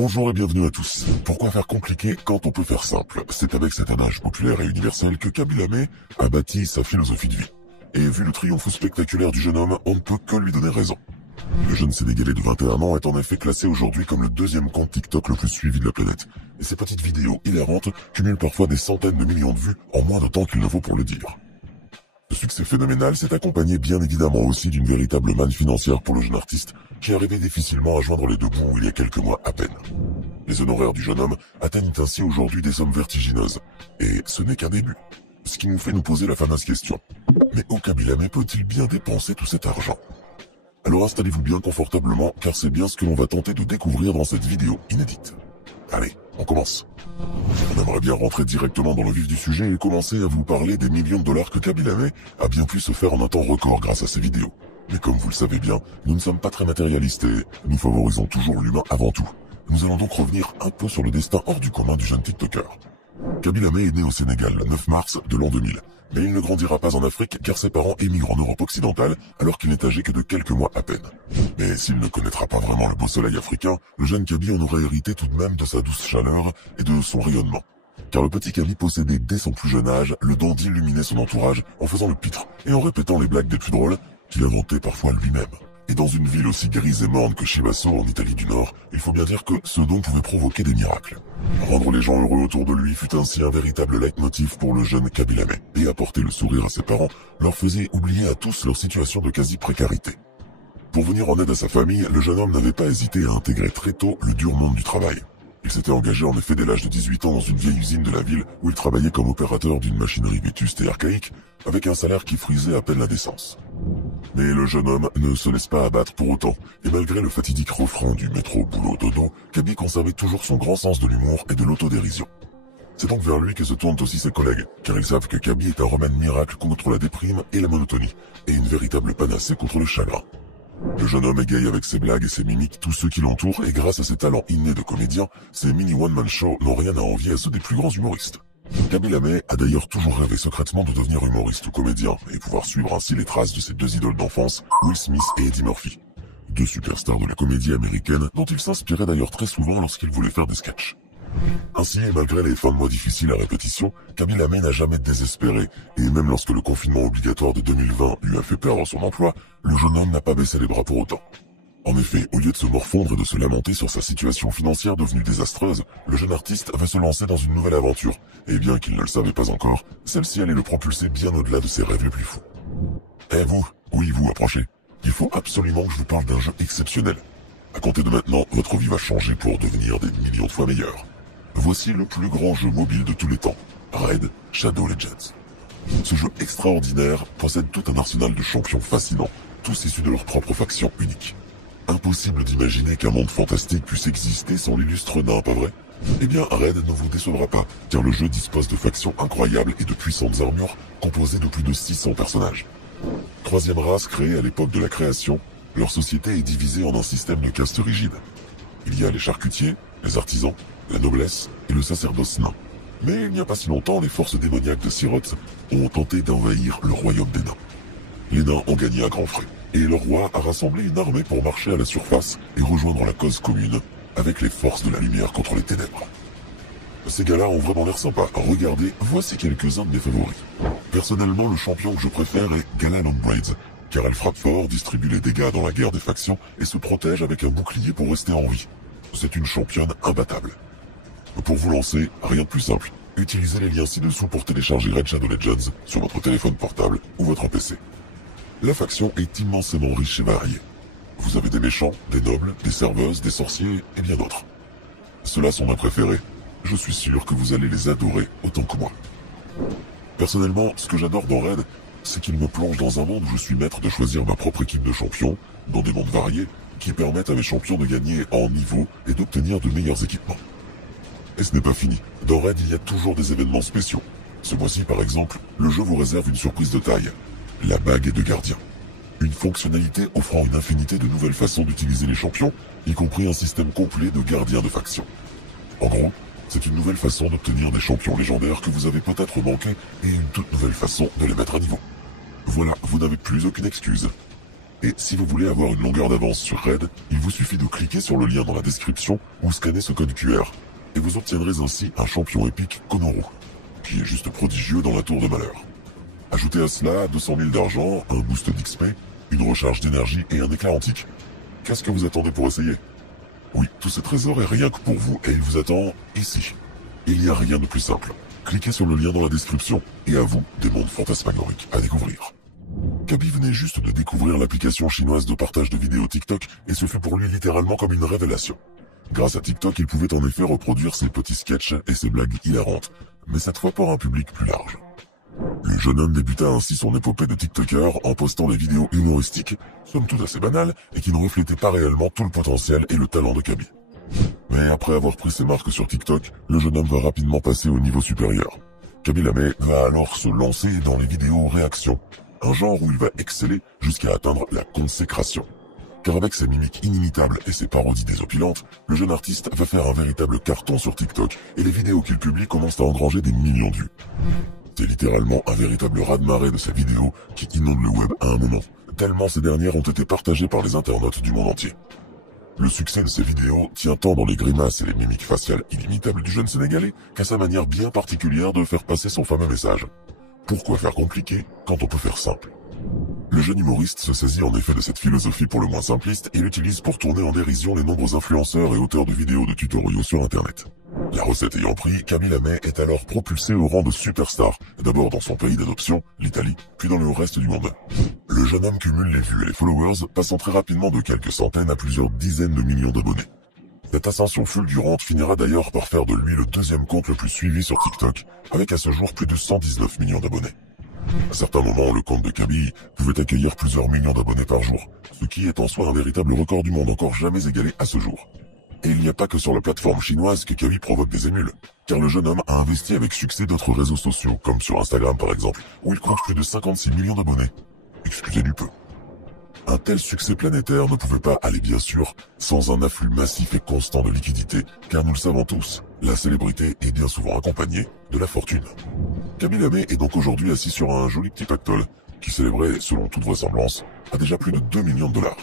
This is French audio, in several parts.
Bonjour et bienvenue à tous. Pourquoi faire compliqué quand on peut faire simple? C'est avec cet adage populaire et universel que Kaby Lame a bâti sa philosophie de vie. Et vu le triomphe spectaculaire du jeune homme, on ne peut que lui donner raison. Le jeune Sénégalais de 21 ans est en effet classé aujourd'hui comme le deuxième compte TikTok le plus suivi de la planète. Et ses petites vidéos hilarantes cumulent parfois des centaines de millions de vues en moins de temps qu'il ne faut pour le dire. Ce succès phénoménal s'est accompagné bien évidemment aussi d'une véritable manne financière pour le jeune artiste, qui arrivait difficilement à joindre les deux bouts il y a quelques mois à peine. Les honoraires du jeune homme atteignent ainsi aujourd'hui des sommes vertigineuses. Et ce n'est qu'un début. Ce qui nous fait nous poser la fameuse question. Mais où Kaby Lame peut-il bien dépenser tout cet argent? Alors installez-vous bien confortablement, car c'est bien ce que l'on va tenter de découvrir dans cette vidéo inédite. Allez, on commence. On aimerait bien rentrer directement dans le vif du sujet et commencer à vous parler des millions de dollars que Kaby Lame a bien pu se faire en un temps record grâce à ses vidéos. Mais comme vous le savez bien, nous ne sommes pas très matérialistes et nous favorisons toujours l'humain avant tout. Nous allons donc revenir un peu sur le destin hors du commun du jeune TikToker. Kaby Lame est né au Sénégal le 9 mars de l'an 2000. Mais il ne grandira pas en Afrique car ses parents émigrent en Europe occidentale alors qu'il n'est âgé que de quelques mois à peine. Mais s'il ne connaîtra pas vraiment le beau soleil africain, le jeune Kaby en aurait hérité tout de même de sa douce chaleur et de son rayonnement. Car le petit Kaby possédait dès son plus jeune âge le don d'illuminer son entourage en faisant le pitre et en répétant les blagues des plus drôles qu'il inventait parfois lui-même. Et dans une ville aussi grise et morne que Chivasso en Italie du Nord, il faut bien dire que ce don pouvait provoquer des miracles. Rendre les gens heureux autour de lui fut ainsi un véritable leitmotiv pour le jeune Kaby Lame, et apporter le sourire à ses parents leur faisait oublier à tous leur situation de quasi-précarité. Pour venir en aide à sa famille, le jeune homme n'avait pas hésité à intégrer très tôt le dur monde du travail. Il s'était engagé en effet dès l'âge de 18 ans dans une vieille usine de la ville où il travaillait comme opérateur d'une machinerie vétuste et archaïque, avec un salaire qui frisait à peine la décence. Mais le jeune homme ne se laisse pas abattre pour autant, et malgré le fatidique refrain du métro boulot dodo, Kaby conservait toujours son grand sens de l'humour et de l'autodérision. C'est donc vers lui que se tournent aussi ses collègues, car ils savent que Kaby est un remède miracle contre la déprime et la monotonie, et une véritable panacée contre le chagrin. Le jeune homme égaye avec ses blagues et ses mimiques tous ceux qui l'entourent, et grâce à ses talents innés de comédien, ses mini one-man shows n'ont rien à envier à ceux des plus grands humoristes. Kaby Lame a d'ailleurs toujours rêvé secrètement de devenir humoriste ou comédien, et pouvoir suivre ainsi les traces de ses deux idoles d'enfance, Will Smith et Eddie Murphy. Deux superstars de la comédie américaine, dont il s'inspirait d'ailleurs très souvent lorsqu'il voulait faire des sketchs. Ainsi, malgré les fins de mois difficiles à répétition, Kaby Lame n'a jamais désespéré, et même lorsque le confinement obligatoire de 2020 lui a fait perdre son emploi, le jeune homme n'a pas baissé les bras pour autant. En effet, au lieu de se morfondre et de se lamenter sur sa situation financière devenue désastreuse, le jeune artiste va se lancer dans une nouvelle aventure, et bien qu'il ne le savait pas encore, celle-ci allait le propulser bien au-delà de ses rêves les plus fous. Eh vous, oui vous, approchez. Il faut absolument que je vous parle d'un jeu exceptionnel. À compter de maintenant, votre vie va changer pour devenir des millions de fois meilleure. Voici le plus grand jeu mobile de tous les temps, Raid Shadow Legends. Ce jeu extraordinaire possède tout un arsenal de champions fascinants, tous issus de leur propre faction unique. Impossible d'imaginer qu'un monde fantastique puisse exister sans l'illustre nain, pas vrai? Eh bien, Raid ne vous décevra pas, car le jeu dispose de factions incroyables et de puissantes armures composées de plus de 600 personnages. Troisième race créée à l'époque de la création, leur société est divisée en un système de castes rigides. Il y a les charcutiers, les artisans, la noblesse et le sacerdoce nain. Mais il n'y a pas si longtemps, les forces démoniaques de Siroth ont tenté d'envahir le royaume des nains. Les nains ont gagné à grands frais, et le roi a rassemblé une armée pour marcher à la surface et rejoindre la cause commune avec les forces de la lumière contre les ténèbres. Ces gars-là ont vraiment l'air sympas. Regardez, voici quelques-uns de mes favoris. Personnellement, le champion que je préfère est Gala Longbraids, car elle frappe fort, distribue les dégâts dans la guerre des factions et se protège avec un bouclier pour rester en vie. C'est une championne imbattable. Pour vous lancer, rien de plus simple. Utilisez les liens ci-dessous pour télécharger Raid Shadow Legends sur votre téléphone portable ou votre PC. La faction est immensément riche et variée. Vous avez des méchants, des nobles, des serveuses, des sorciers et bien d'autres. Ceux-là sont mes préférés. Je suis sûr que vous allez les adorer autant que moi. Personnellement, ce que j'adore dans Raid, c'est qu'il me plonge dans un monde où je suis maître de choisir ma propre équipe de champions, dans des mondes variés, qui permettent à mes champions de gagner en niveau et d'obtenir de meilleurs équipements. Et ce n'est pas fini. Dans Raid, il y a toujours des événements spéciaux. Ce mois-ci, par exemple, le jeu vous réserve une surprise de taille. La bague de gardien. Une fonctionnalité offrant une infinité de nouvelles façons d'utiliser les champions, y compris un système complet de gardiens de faction. En gros, c'est une nouvelle façon d'obtenir des champions légendaires que vous avez peut-être manqué et une toute nouvelle façon de les mettre à niveau. Voilà, vous n'avez plus aucune excuse. Et si vous voulez avoir une longueur d'avance sur Red, il vous suffit de cliquer sur le lien dans la description ou scanner ce code QR. Et vous obtiendrez ainsi un champion épique Konoru, qui est juste prodigieux dans la tour de malheur. Ajoutez à cela 200 000 d'argent, un boost d'XP, une recharge d'énergie et un éclat antique. Qu'est-ce que vous attendez pour essayer? Oui, tous ces trésors est rien que pour vous et il vous attend ici. Il n'y a rien de plus simple. Cliquez sur le lien dans la description et à vous des mondes fantasmagoriques à découvrir. Kaby venait juste de découvrir l'application chinoise de partage de vidéos TikTok et ce fut pour lui littéralement comme une révélation. Grâce à TikTok, il pouvait en effet reproduire ses petits sketchs et ses blagues hilarantes, mais cette fois pour un public plus large. Le jeune homme débuta ainsi son épopée de TikToker en postant des vidéos humoristiques, somme toute assez banales, et qui ne reflétaient pas réellement tout le potentiel et le talent de Kaby. Mais après avoir pris ses marques sur TikTok, le jeune homme va rapidement passer au niveau supérieur. Kaby Lame va alors se lancer dans les vidéos réactions, un genre où il va exceller jusqu'à atteindre la consécration. Car avec ses mimiques inimitables et ses parodies désopilantes, le jeune artiste va faire un véritable carton sur TikTok et les vidéos qu'il publie commencent à engranger des millions de vues. C'est littéralement un véritable raz-de-marée de ces vidéos qui inondent le web à un moment, tellement ces dernières ont été partagées par les internautes du monde entier. Le succès de ces vidéos tient tant dans les grimaces et les mimiques faciales inimitables du jeune Sénégalais qu'à sa manière bien particulière de faire passer son fameux message. Pourquoi faire compliqué quand on peut faire simple? Le jeune humoriste se saisit en effet de cette philosophie pour le moins simpliste et l'utilise pour tourner en dérision les nombreux influenceurs et auteurs de vidéos de tutoriaux sur internet. La recette ayant pris, Kaby Lame est alors propulsé au rang de superstar, d'abord dans son pays d'adoption, l'Italie, puis dans le reste du monde. Le jeune homme cumule les vues et les followers, passant très rapidement de quelques centaines à plusieurs dizaines de millions d'abonnés. Cette ascension fulgurante finira d'ailleurs par faire de lui le deuxième compte le plus suivi sur TikTok, avec à ce jour plus de 119 millions d'abonnés. À certains moments, le compte de Kaby pouvait accueillir plusieurs millions d'abonnés par jour, ce qui est en soi un véritable record du monde encore jamais égalé à ce jour. Et il n'y a pas que sur la plateforme chinoise que Kaby provoque des émules, car le jeune homme a investi avec succès d'autres réseaux sociaux, comme sur Instagram par exemple, où il compte plus de 56 millions d'abonnés. Excusez du peu. Un tel succès planétaire ne pouvait pas aller bien sûr sans un afflux massif et constant de liquidités, car nous le savons tous, la célébrité est bien souvent accompagnée de la fortune. Kaby Lame est donc aujourd'hui assis sur un joli petit pactole, qui célébrait, selon toute vraisemblance, à déjà plus de 2 millions de dollars.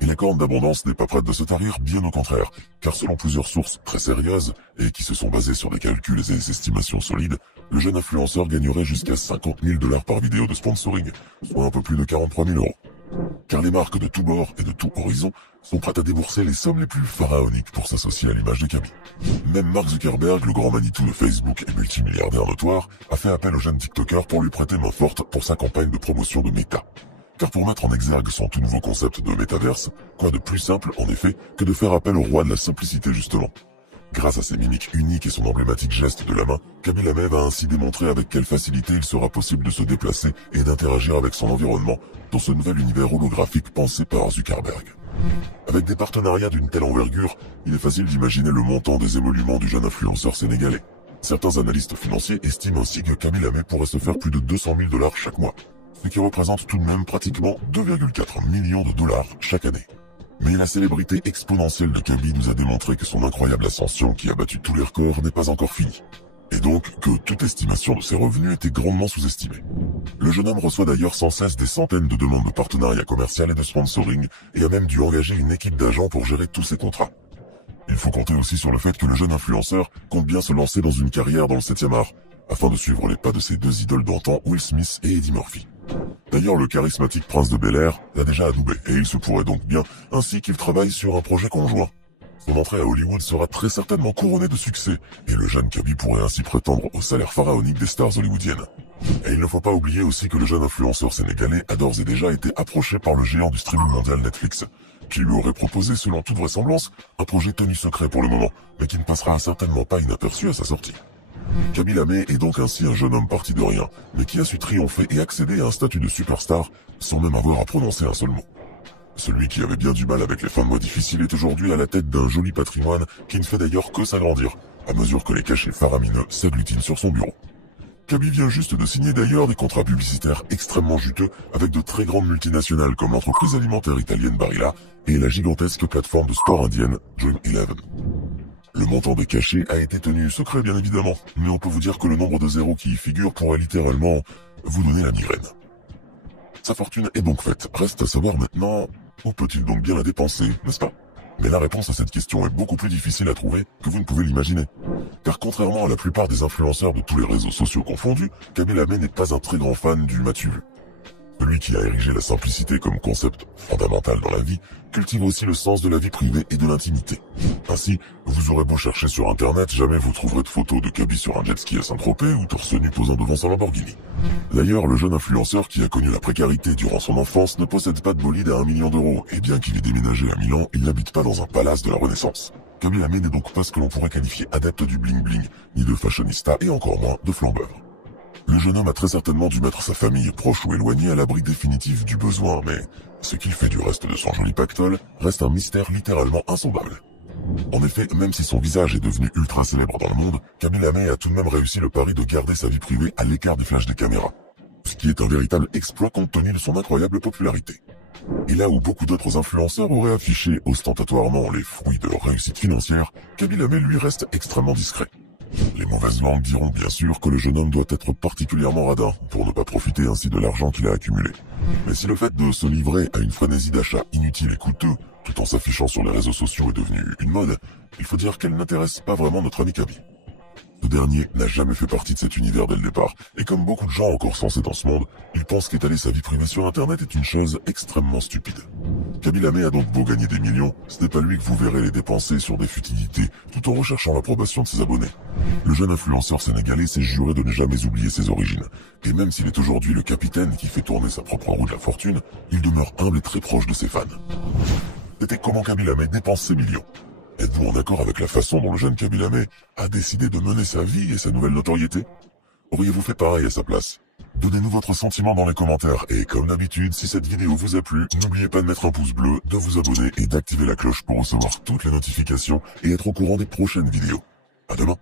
Et la corne d'abondance n'est pas prête de se tarir, bien au contraire, car selon plusieurs sources très sérieuses, et qui se sont basées sur des calculs et des estimations solides, le jeune influenceur gagnerait jusqu'à 50 000 $ par vidéo de sponsoring, soit un peu plus de 43 000 €. Car les marques de tous bords et de tout horizon sont prêtes à débourser les sommes les plus pharaoniques pour s'associer à l'image de Kaby. Même Mark Zuckerberg, le grand Manitou de Facebook et multimilliardaire notoire, a fait appel au jeune TikToker pour lui prêter main forte pour sa campagne de promotion de Meta. Car pour mettre en exergue son tout nouveau concept de métaverse, quoi de plus simple en effet que de faire appel au roi de la simplicité justement. Grâce à ses mimiques uniques et son emblématique geste de la main, Kaby Lame va ainsi démontrer avec quelle facilité il sera possible de se déplacer et d'interagir avec son environnement dans ce nouvel univers holographique pensé par Zuckerberg. Avec des partenariats d'une telle envergure, il est facile d'imaginer le montant des émoluments du jeune influenceur sénégalais. Certains analystes financiers estiment ainsi que Kaby Lame pourrait se faire plus de 200 000 $ chaque mois, ce qui représente tout de même pratiquement 2,4 millions de dollars chaque année. Mais la célébrité exponentielle de Kaby nous a démontré que son incroyable ascension qui a battu tous les records n'est pas encore finie. Et donc que toute estimation de ses revenus était grandement sous-estimée. Le jeune homme reçoit d'ailleurs sans cesse des centaines de demandes de partenariat commercial et de sponsoring, et a même dû engager une équipe d'agents pour gérer tous ses contrats. Il faut compter aussi sur le fait que le jeune influenceur compte bien se lancer dans une carrière dans le 7e art, afin de suivre les pas de ses deux idoles d'antan, Will Smith et Eddie Murphy. D'ailleurs, le charismatique prince de Bel-Air l'a déjà adoubé, et il se pourrait donc bien ainsi qu'il travaille sur un projet conjoint. Son entrée à Hollywood sera très certainement couronnée de succès, et le jeune Kaby pourrait ainsi prétendre au salaire pharaonique des stars hollywoodiennes. Et il ne faut pas oublier aussi que le jeune influenceur sénégalais a d'ores et déjà été approché par le géant du streaming mondial Netflix, qui lui aurait proposé, selon toute vraisemblance, un projet tenu secret pour le moment, mais qui ne passera certainement pas inaperçu à sa sortie. Kaby Lame est donc ainsi un jeune homme parti de rien, mais qui a su triompher et accéder à un statut de superstar, sans même avoir à prononcer un seul mot. Celui qui avait bien du mal avec les fins de mois difficiles est aujourd'hui à la tête d'un joli patrimoine qui ne fait d'ailleurs que s'agrandir, à mesure que les cachets faramineux s'agglutinent sur son bureau. Kaby vient juste de signer d'ailleurs des contrats publicitaires extrêmement juteux avec de très grandes multinationales comme l'entreprise alimentaire italienne Barilla et la gigantesque plateforme de sport indienne Dream 11. Le montant des cachets a été tenu secret bien évidemment, mais on peut vous dire que le nombre de zéros qui y figure pourrait littéralement vous donner la migraine. Sa fortune est donc faite. Reste à savoir maintenant, où peut-il donc bien la dépenser, n'est-ce pas? Mais la réponse à cette question est beaucoup plus difficile à trouver que vous ne pouvez l'imaginer. Car contrairement à la plupart des influenceurs de tous les réseaux sociaux confondus, Kaby Lame n'est pas un très grand fan du matu vu. Celui qui a érigé la simplicité comme concept fondamental dans la vie, cultive aussi le sens de la vie privée et de l'intimité. Ainsi, vous aurez beau chercher sur internet, jamais vous trouverez de photos de Kaby sur un jet ski à Saint-Tropez ou torse nu posant devant son Lamborghini. D'ailleurs, le jeune influenceur qui a connu la précarité durant son enfance ne possède pas de bolide à 1 million d'euros, et bien qu'il ait déménagé à Milan, il n'habite pas dans un palace de la Renaissance. Kaby Lame n'est donc pas ce que l'on pourrait qualifier adepte du bling-bling, ni de fashionista et encore moins de flambeur. Le jeune homme a très certainement dû mettre sa famille, proche ou éloignée, à l'abri définitif du besoin, mais ce qu'il fait du reste de son joli pactole reste un mystère littéralement insondable. En effet, même si son visage est devenu ultra célèbre dans le monde, Kaby Lame a tout de même réussi le pari de garder sa vie privée à l'écart des flashs des caméras. Ce qui est un véritable exploit compte tenu de son incroyable popularité. Et là où beaucoup d'autres influenceurs auraient affiché ostentatoirement les fruits de leur réussite financière, Kaby Lame lui reste extrêmement discret. Les mauvaises langues diront bien sûr que le jeune homme doit être particulièrement radin pour ne pas profiter ainsi de l'argent qu'il a accumulé. Mais si le fait de se livrer à une frénésie d'achat inutile et coûteux, tout en s'affichant sur les réseaux sociaux est devenu une mode, il faut dire qu'elle n'intéresse pas vraiment notre ami Kaby. Ce dernier n'a jamais fait partie de cet univers dès le départ, et comme beaucoup de gens encore sensés dans ce monde, il pense qu'étaler sa vie privée sur internet est une chose extrêmement stupide. Kaby Lame a donc beau gagner des millions, ce n'est pas lui que vous verrez les dépenser sur des futilités, tout en recherchant l'approbation de ses abonnés. Le jeune influenceur sénégalais s'est juré de ne jamais oublier ses origines, et même s'il est aujourd'hui le capitaine qui fait tourner sa propre roue de la fortune, il demeure humble et très proche de ses fans. C'était comment Kaby Lame dépense ses millions. Êtes-vous en accord avec la façon dont le jeune Kaby Lame a décidé de mener sa vie et sa nouvelle notoriété? Auriez-vous fait pareil à sa place? Donnez-nous votre sentiment dans les commentaires, et comme d'habitude, si cette vidéo vous a plu, n'oubliez pas de mettre un pouce bleu, de vous abonner et d'activer la cloche pour recevoir toutes les notifications et être au courant des prochaines vidéos. À demain!